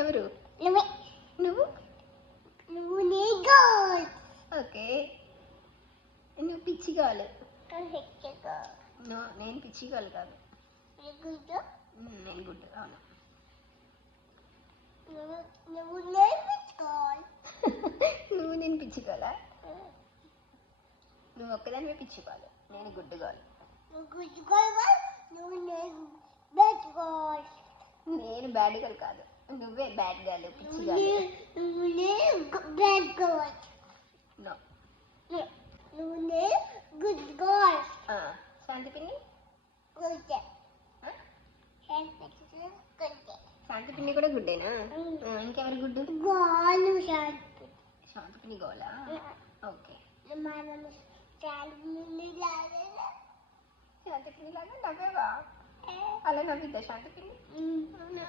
ఎవరు? నువ్వు ఓకే. నువ్వు పిచ్చిగాలు. నేను పిచ్చిగాలు కాదు. నేను గుడ్. అవును. నువ్వు నేను పిచ్చిగాలా? నువ్వు ఒక్కదానివే పిచ్చిగాలు, నేను గుడ్డుగాలు. నేను బ్యాడ్ గర్ల్ కాదు, నువ్వే బ్యాడ్ గర్ల్, పిచ్చిగాలు. నో. శాంతి పిన్ని, శాంతి పిన్ని కూడా గుడ్డేనా? ఇంకెవరు గుడ్డు? శాంతి పిన్ని గోలా? ఓకే. శాంతి పిన్ని లాగా నవ్వేవా? అలా నవ్విద్దా శాంతి పిన్ని? అవునా?